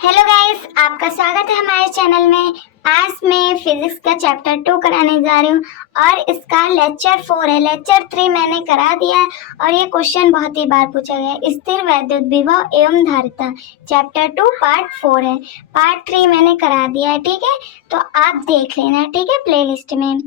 Hello guys, आपका स्वागत है हमारे चैनल में। आज मैं फिजिक्स का चैप्टर 2 कराने जा रही हूँ और इसका लेक्चर 4 है। लेक्चर 3 मैंने करा दिया है और ये क्वेश्चन बहुत ही बार पूछा गया है। स्थिर वैद्युत विभव एवं धारिता चैप्टर 2 पार्ट 4 है। पार्ट 3 मैंने करा दिया है, ठीक है, तो आप देख लेना, ठीक है, प्लेलिस्ट में।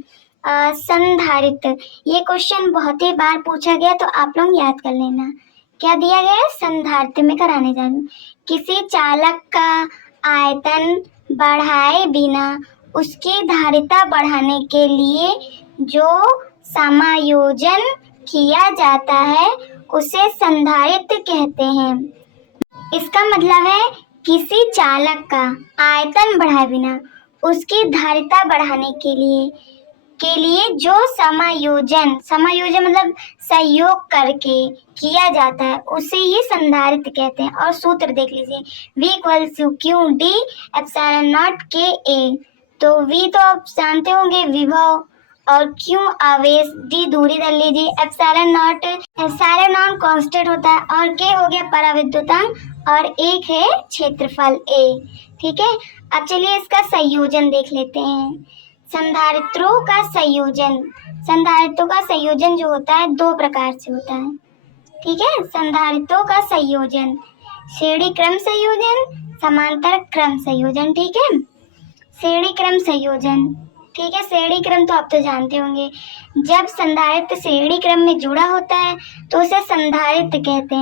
संधारित्र, ये क्वेश्चन बहुत ही बार पूछा गया, तो आप लोग याद कर लेना। क्या दिया गया है? संधारित्र में कराने जा रही हूँ। किसी चालक का आयतन बढ़ाए बिना उसकी धारिता बढ़ाने के लिए जो समायोजन किया जाता है उसे संधारित्र कहते हैं। इसका मतलब है किसी चालक का आयतन बढ़ाए बिना उसकी धारिता बढ़ाने के लिए जो समायोजन मतलब सहयोग करके किया जाता है उसे ये संधारित्र कहते हैं। और सूत्र देख लीजिए, V = Q D ε0 K A। तो V तो आप जानते होंगे विभव, और Q आवेश, D दूरी धर लीजिए, एप्सिलॉन कांस्टेंट होता है, और K हो गया पराविद्युतांक और 1 है क्षेत्रफल A, ठीक है। अब चलिए इसका संयोजन देख लेते हैं। संधारित्रों का संयोजन जो होता है दो प्रकार से होता है, ठीक है। संधारित्रों का संयोजन श्रेणी क्रम संयोजन, समांतर क्रम संयोजन, ठीक है। श्रेणी क्रम संयोजन, ठीक है। श्रेणी क्रम तो आप तो जानते होंगे, जब संधारित्र श्रेणी क्रम में जुड़ा होता है तो उसे संधारित्र कहते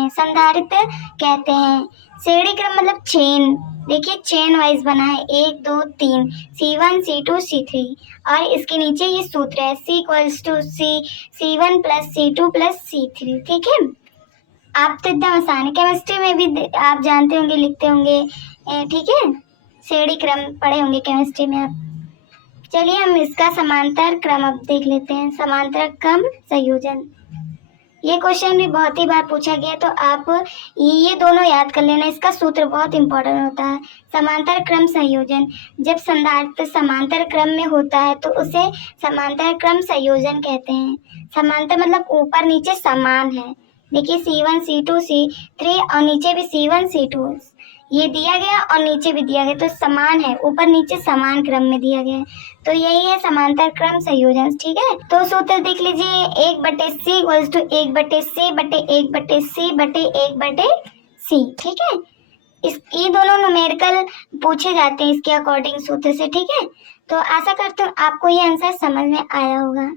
हैं। श्रेणी क्रम मतलब चेन, देखिए चेन वाइज बना है, 1 2 3, C1 C2 C3, और इसके नीचे ये सूत्र है C = C1 + C2 + C3, ठीक है। आप तो एकदम आसान है, केमिस्ट्री में भी आप जानते होंगे, लिखते होंगे, ठीक है, श्रेणी क्रम पढ़े होंगे केमिस्ट्री में आप। चलिए हम इसका समांतर क्रम अब देख लेते हैं। समांतर क्रम संयोजन, ये क्वेश्चन भी बहुत ही बार पूछा गया, तो आप ये दोनों याद कर लेना। इसका सूत्र बहुत इंपॉर्टेंट होता है। समांतर क्रम संयोजन, जब संधारित्र समांतर क्रम में होता है तो उसे समांतर क्रम संयोजन कहते हैं। समांतर मतलब ऊपर नीचे समान है, देखिए C1 C2 C3 और नीचे भी C1 C2 ये दिया गया और नीचे भी दिया गया, तो समान है, ऊपर नीचे समान क्रम में दिया गया है, तो यही है समांतर क्रम संयोजन, ठीक है। तो सूत्र देख लीजिए, 1/C = 1/C/1/C/1/C, ठीक है। ये दोनों न्यूमेरिकल पूछे जाते हैं इसके अकॉर्डिंग सूत्र से, ठीक है। तो आशा करती हूँ आपको ये आंसर समझ में आया होगा।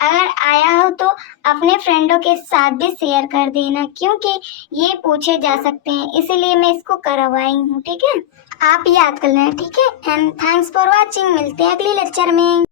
अगर आया हो तो अपने फ्रेंडों के साथ भी शेयर कर देना, क्योंकि ये पूछे जा सकते हैं, इसीलिए मैं इसको करवाई हूँ, ठीक है। आप याद कर लेना, ठीक है। एंड थैंक्स फॉर वॉचिंग, मिलते हैं अगली लेक्चर में।